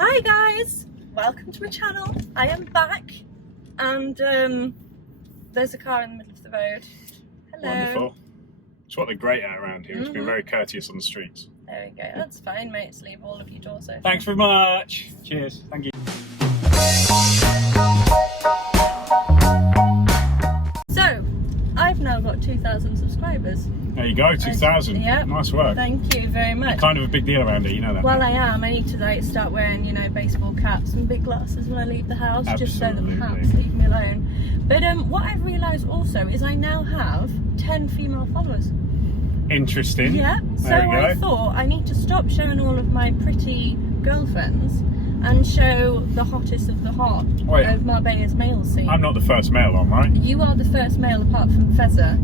Hi guys, welcome to my channel. I am back and there's a car in the middle of the road. Hello. Wonderful. It's what they're great at around here. It's been very courteous on the streets. There we go, that's fine mates, leave all of your doors open. Thanks very much. Cheers. Thank you. So, I've now got 2,000 subscribers. There you go, 2,000. Yep. Nice work. Thank you very much. You're kind of a big deal around here, you know that. Well, I am. I need to start wearing, baseball caps and big glasses when I leave the house, just so that perhaps leave me alone. But what I've realised also is I now have 10 female followers. Interesting. Yeah. So I thought I need to stop showing all of my pretty girlfriends and show the hottest of the hot of Marbella's male scene. I'm not the first male on, right? You are the first male apart from Fezza,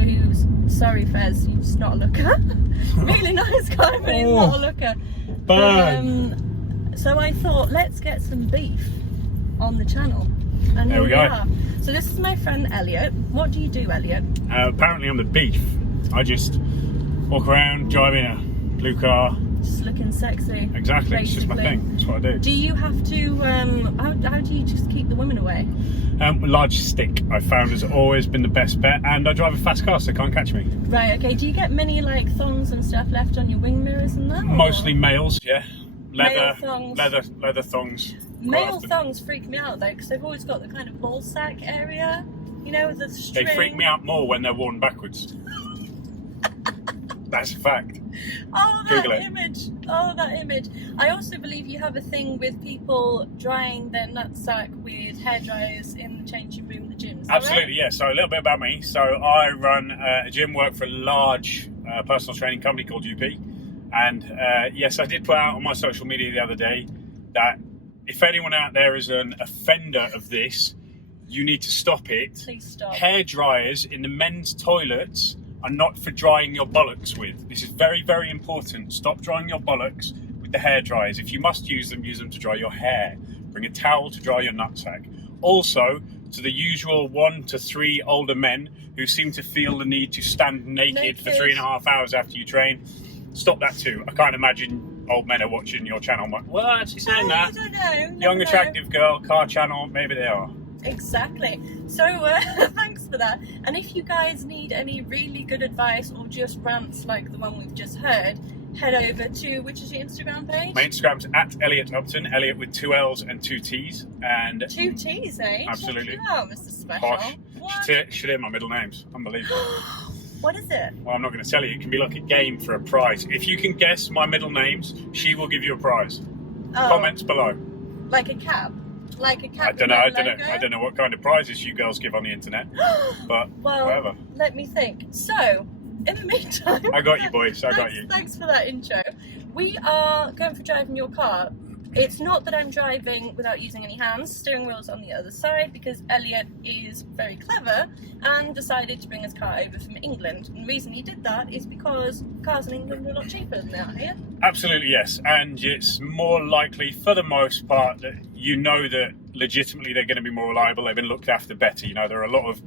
who's, sorry Fez, he's not a looker. Really nice guy, but he's not a looker. Burn. So I thought, let's get some beef on the channel. And there we go. Are. So this is my friend Elliot. What do you do, Elliot? Apparently I'm the beef. I just walk around driving a blue car. Just looking sexy. Exactly, basically. It's just my thing. That's what I do. Do you have to, how do you just keep the women away? Large stick, I found, has always been the best bet, and I drive a fast car, so they can't catch me. Right, okay. Do you get many thongs and stuff left on your wing mirrors and that? Mostly males, yeah. Male thongs. Leather thongs. Male thongs freak me out though, because they've always got the kind of ball sack area, with the string. They freak me out more when they're worn backwards. That's a fact. Oh, that image. Oh, that image. I also believe you have a thing with people drying their nutsack with hairdryers in the changing room of the gym. Absolutely, right? yeah. So a little bit about me. So I run a gym, work for a large personal training company called UP. And yes, I did put out on my social media the other day that if anyone out there is an offender of this, you need to stop it. Please stop. Hair dryers in the men's toilets are not for drying your bollocks with. This is very, very important. Stop drying your bollocks with the hair dryers. If you must use them to dry your hair. Bring a towel to dry your nutsack. Also, to the usual 1 to 3 older men who seem to feel the need to stand naked for 3.5 hours after you train, stop that too. I can't imagine old men are watching your channel. I'm like, what? She's saying that? I don't know. Young, attractive girl, car channel, maybe they are. Exactly. So thanks for that. And if you guys need any really good advice or just rants like the one we've just heard, head over to, which is your Instagram page? My Instagram's at Elliot Upton, Elliot with 2 L's and 2 T's. And 2 T's, eh? Absolutely. Check you out, Mr. Special. Posh. What? Should hear my middle names. Unbelievable. What is it? Well, I'm not going to tell you. It can be like a game for a prize. If you can guess my middle names, she will give you a prize. Oh, comments below. Like a cab? Like a cab? I don't know what kind of prizes you girls give on the internet, but well, whatever. Let me think. So, in the meantime, I got you, boys. I got you. Thanks for that intro. We are going for driving your car. It's not that I'm driving without using any hands. Steering wheel's on the other side because Elliot is very clever and decided to bring his car over from England. And the reason he did that is because cars in England are a lot cheaper than they are here. Absolutely, yes. And it's more likely, for the most part, that you know that legitimately they're going to be more reliable. They've been looked after better. There are a lot of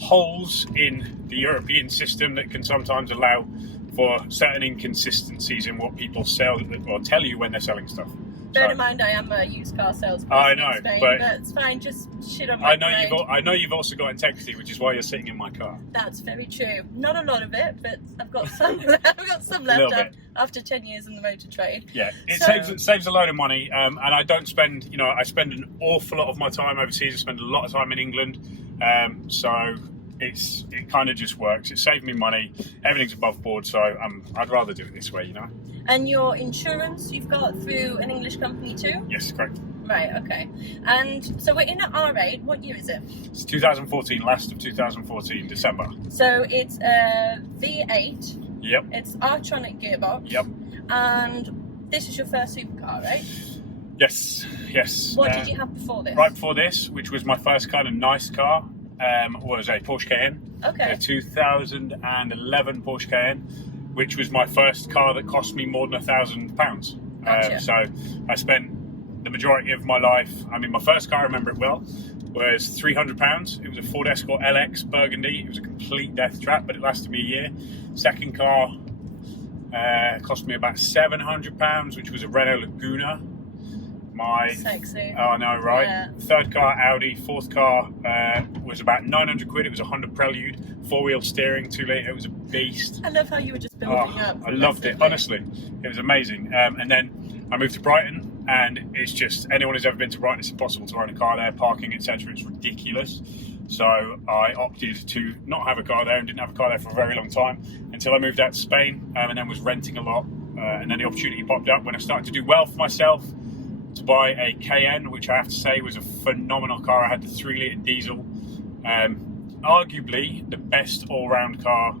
holes in the European system that can sometimes allow for certain inconsistencies in what people sell or tell you when they're selling stuff. Bear in mind, I am a used car salesperson. I know, in Spain, but it's fine. Just shit on my I know you've also got integrity, which is why you're sitting in my car. That's very true. Not a lot of it, but I've got some. I've got some left after 10 years in the motor trade. Yeah, it saves a load of money, and I don't spend. I spend an awful lot of my time overseas. I spend a lot of time in England, so. It kind of just works. It saved me money. Everything's above board, so I'd rather do it this way, And your insurance you've got through an English company too? Yes, correct. Right, okay. And so we're in an R8. What year is it? It's 2014, last of 2014, December. So it's a V8. Yep. It's R-tronic gearbox. Yep. And this is your first supercar, right? Yes. What did you have before this? Right before this, which was my first kind of nice car, was a Porsche Cayenne. Okay. A 2011 Porsche Cayenne, which was my first car that cost me more than £1,000. Gotcha. So I spent the majority of my life. My first car, I remember it well, was £300. It was a Ford Escort LX Burgundy. It was a complete death trap, but it lasted me a year. Second car, Cost me about £700, which was a Renault Laguna. Sexy. Oh, I know, right? Yeah. Third car, Audi. Fourth car was about £900. It was a Honda Prelude, 4-wheel steering, 2-litre. It was a beast. I love how you were just building up. I loved it, honestly. It was amazing. And then I moved to Brighton, and it's just, anyone who's ever been to Brighton, it's impossible to own a car there, parking, etc. It's ridiculous. So I opted to not have a car there and didn't have a car there for a very long time until I moved out to Spain, and then was renting a lot. And then the opportunity popped up when I started to do well for myself to buy a Cayenne, which I have to say was a phenomenal car. I had the 3-litre diesel, arguably the best all-round car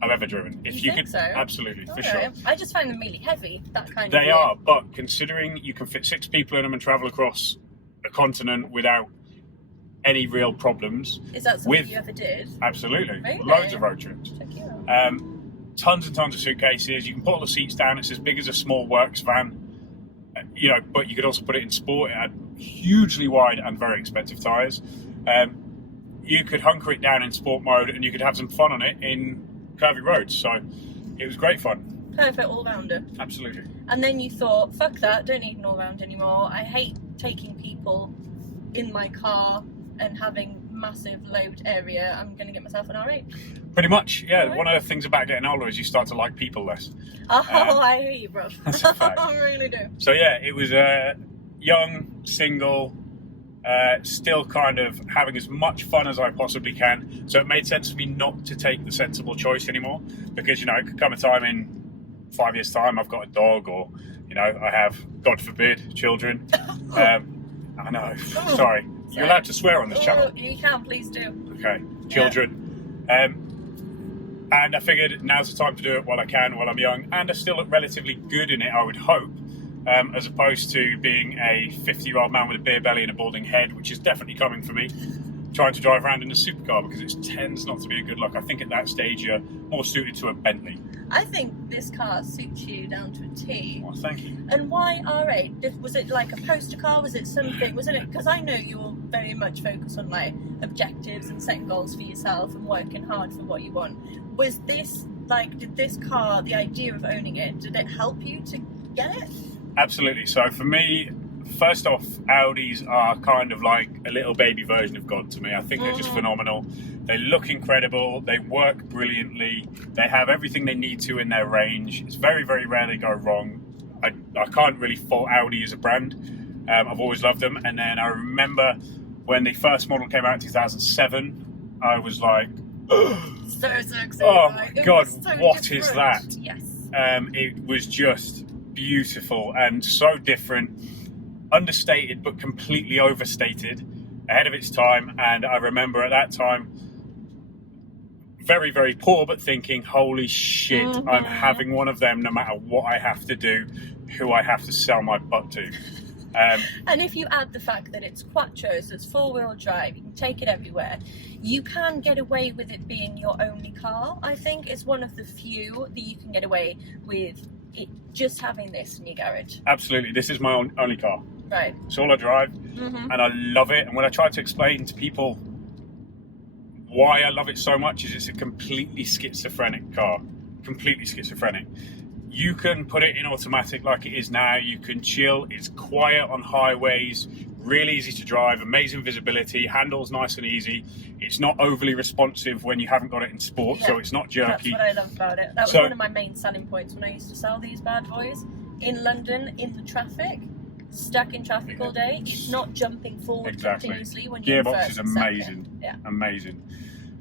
I've ever driven. If you could, so? Absolutely, for sure. I just find them really heavy. That kind of. They are, but considering you can fit 6 people in them and travel across a continent without any real problems. Is that something you ever did? Absolutely, Really? loads of road trips. Check you out. Tons and tons of suitcases. You can put all the seats down. It's as big as a small works van. You know, but you could also put it in sport. It had hugely wide and very expensive tyres. You could hunker it down in sport mode, and you could have some fun on it in curvy roads. So it was great fun. Perfect all-rounder. Absolutely. And then you thought, fuck that, don't need an all-round anymore. I hate taking people in my car and having massive load area. I'm going to get myself an R8. Pretty much, yeah. Right. One of the things about getting older is you start to like people less. Oh, I hear you, bro. That's a fact. I really do. So yeah, it was young, single, still kind of having as much fun as I possibly can. So it made sense for me not to take the sensible choice anymore, because, you know, it could come a time in 5 years' time I've got a dog, or, you know, I have, God forbid, children. I know, sorry. You're allowed to swear on this channel. You can, please do. Okay, children. Yeah. And I figured now's the time to do it while I can, while I'm young, and I still look relatively good in it, I would hope, as opposed to being a 50-year-old man with a beer belly and a balding head, which is definitely coming for me, trying to drive around in a supercar, because it tends not to be a good look. I think at that stage you're more suited to a Bentley. I think this car suits you down to a T. Well, thank you. And why R8? Was it like a poster car? Was it something? Wasn't it? Because I know you're very much focused on like objectives and setting goals for yourself and working hard for what you want. Was this like, did this car, the idea of owning it, did it help you to get it? Absolutely. So for me, first off, Audis are kind of like a little baby version of God to me. I think they're just phenomenal. They look incredible. They work brilliantly. They have everything they need to in their range. It's very, very rare they go wrong. I can't really fault Audi as a brand. I've always loved them. And then I remember when the first model came out in 2007, I was like, so excited. oh my God, so what is that? Yes. It was just beautiful and so different, understated but completely overstated, ahead of its time. And I remember at that time, very, very poor, but thinking, holy shit, I'm having one of them no matter what I have to do, who I have to sell my butt to. And if you add the fact that it's quattro, so it's 4-wheel drive, you can take it everywhere, you can get away with it being your only car. I think it's one of the few that you can get away with it just having this in your garage. Absolutely, this is my only car. Right. It's all I drive, and I love it. And when I try to explain to people why I love it so much, is it's a completely schizophrenic car. Completely schizophrenic. You can put it in automatic like it is now. You can chill. It's quiet on highways, really easy to drive, amazing visibility, handles nice and easy. It's not overly responsive when you haven't got it in sport, so it's not jerky. That's what I love about it. That was one of my main selling points when I used to sell these bad boys in London, in the traffic, stuck in traffic all day. It's not jumping forward continuously when you're Gearbox is amazing. Yeah. Amazing.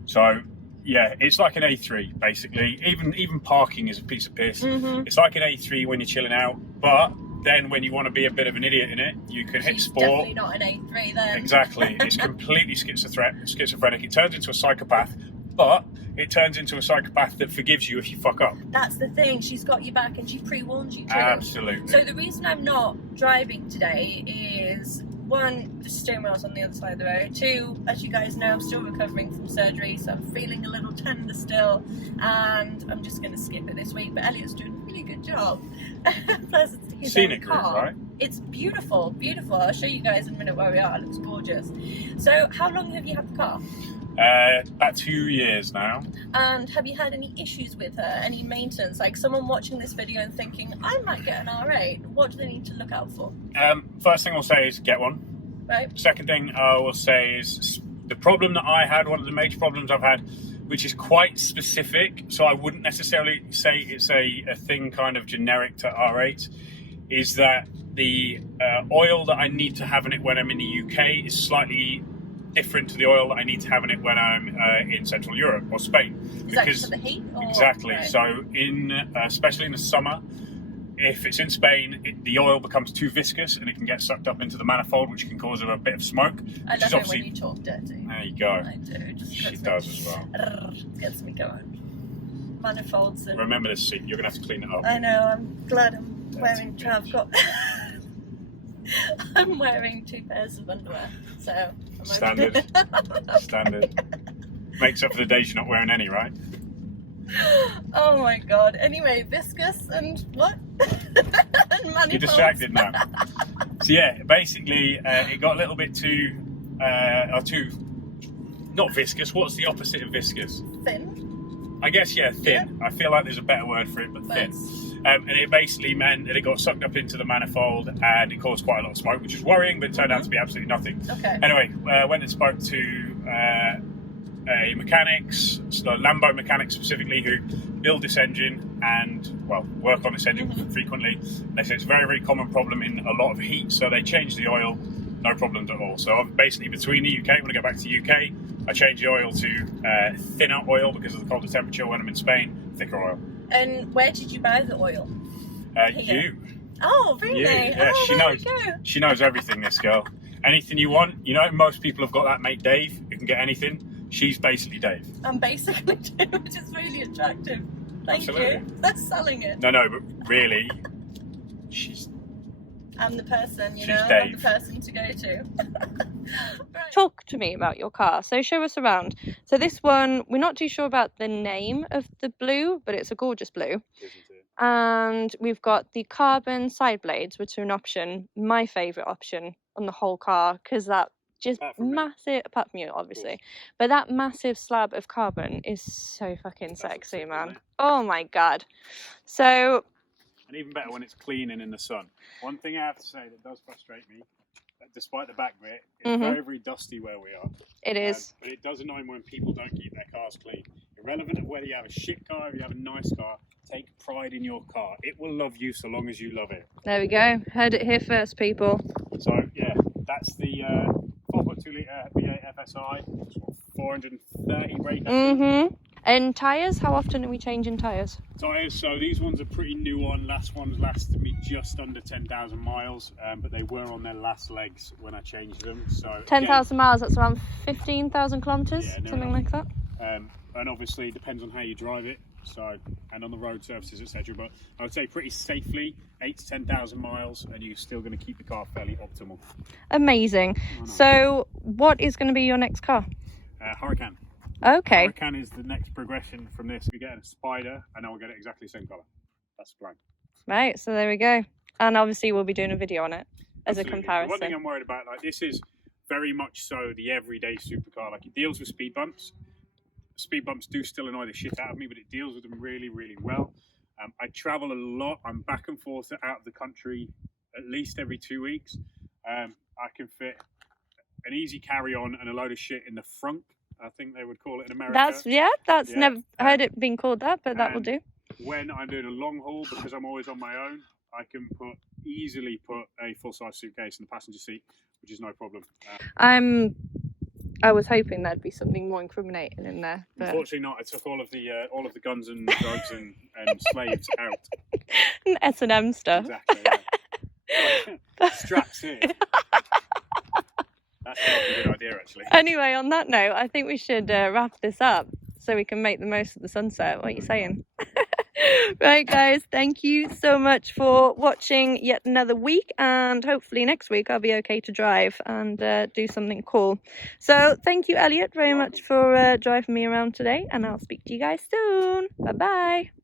So yeah, it's like an A3 basically. Even parking is a piece of piss. It's like an A3 when you're chilling out, but then when you want to be a bit of an idiot in it, you can hit sport. Definitely not an A3 then. Exactly. It's completely schizophrenic. It turns into a psychopath, but it turns into a psychopath that forgives you if you fuck up. That's the thing. She's got your back and she pre-warned you too. Absolutely. So the reason I'm not driving today is, one, the steering wheel's on the other side of the road. Two, as you guys know, I'm still recovering from surgery, so I'm feeling a little tender still, and I'm just going to skip it this week. But Elliot's doing a really good job. Plus, it's his Scenic own route, car. right? It's beautiful, beautiful. I'll show you guys in a minute where we are. It looks gorgeous. So, how long have you had the car? About 2 years now. And have you had any issues with her? Any maintenance? Like someone watching this video and thinking, I might get an R8. What do they need to look out for? First thing I'll say is get one. Right. Second thing I will say is the problem that I had, one of the major problems I've had, which is quite specific, so I wouldn't necessarily say it's a thing kind of generic to R8, is that the oil that I need to have in it when I'm in the UK is slightly different to the oil that I need to have in it when I'm in Central Europe or Spain. Is that for the heat? Or? Exactly. Right. So especially in the summer, if it's in Spain, the oil becomes too viscous and it can get sucked up into the manifold, which can cause a bit of smoke. I love it when you talk dirty. There you go. I do. She does as well. Gets me going. Manifolds. And... Remember this seat. You're going to have to clean it up. I know. I'm glad I'm wearing... I've got... I'm wearing 2 pairs of underwear, so I'm Standard. okay. Standard. Makes up for the days you're not wearing any, right? Oh my god. Anyway, viscous and what? And manifolds. You're distracted now. So yeah, basically it got a little bit too not viscous. What's the opposite of viscous? Thin. I guess, yeah, thin. Yeah. I feel like there's a better word for it, but thin. And it basically meant that it got sucked up into the manifold and it caused quite a lot of smoke, which was worrying, but it turned out to be absolutely nothing. Okay. Anyway, went and spoke to a mechanics, so Lambo mechanics specifically, who build this engine and, well, work on this engine frequently. They say it's a very, very common problem in a lot of heat, so they change the oil, no problems at all. So I'm basically between the UK, when I go back to the UK, I change the oil to thinner oil because of the colder temperature. When I'm in Spain, thicker oil. And where did you buy the oil? You. Oh, really? You. Yeah, oh, she knows. She knows everything, this girl. Anything you want, you know, most people have got that mate Dave who can get anything. She's basically Dave. I'm basically Dave, which is really attractive. Thank Absolutely. you. That's selling it. No, but really, she's... I'm the person, you know, Dave. I'm the person to go to. Right. Talk to me about your car. So show us around. So this one, we're not too sure about the name of the blue, but it's a gorgeous blue. And we've got the carbon side blades, which are an option, my favourite option on the whole car, because that just massive, apart from you obviously, but that massive slab of carbon is so fucking sexy, man. Oh my god. So... And even better when it's clean and in the sun. One thing I have to say that does frustrate me, despite the back bit, it's very, very dusty where we are. It is. But it does annoy me when people don't keep their cars clean. Irrelevant of whether you have a shit car or you have a nice car, take pride in your car. It will love you so long as you love it. There we go. Heard it here first, people. So, yeah, that's the 4.2 litre V8 FSI. It's what, 430 brake, I think. And tyres? How often are we changing tyres? Tyres, so these ones are pretty new on. Last ones lasted me just under 10,000 miles, but they were on their last legs when I changed them. So 10,000 miles, that's around 15,000 kilometres, yeah, something like that. And obviously it depends on how you drive it, so, and on the road surfaces, etc. But I would say pretty safely 8 to 10,000 miles, and you're still going to keep the car fairly optimal. Amazing. So what is going to be your next car? Hurricane. Okay. Hurricane is the next progression from this. We get a Spider, and then we'll get it exactly the same colour. That's the plan. Right, so there we go. And obviously we'll be doing a video on it as Absolutely. a comparison. One thing I'm worried about, like, this is very much so the everyday supercar. Like, it deals with speed bumps. Speed bumps do still annoy the shit out of me, but it deals with them really, really well. I travel a lot. I'm back and forth out of the country at least every 2 weeks. I can fit an easy carry-on and a load of shit in the front, I think they would call it in America. That's never heard it being called that, but that will do. When I'm doing a long haul, because I'm always on my own, I can easily put a full-size suitcase in the passenger seat, which is no problem. I was hoping there'd be something more incriminating in there. But... Unfortunately not. I took all of the guns and drugs and slaves out. S&M stuff. Exactly. Yeah. Straps here. That's not a good idea, actually. Anyway, on that note, I think we should wrap this up so we can make the most of the sunset. What are you saying? Right, guys, thank you so much for watching yet another week, and hopefully next week I'll be okay to drive and do something cool. So thank you, Elliot, very much for driving me around today, and I'll speak to you guys soon. Bye bye.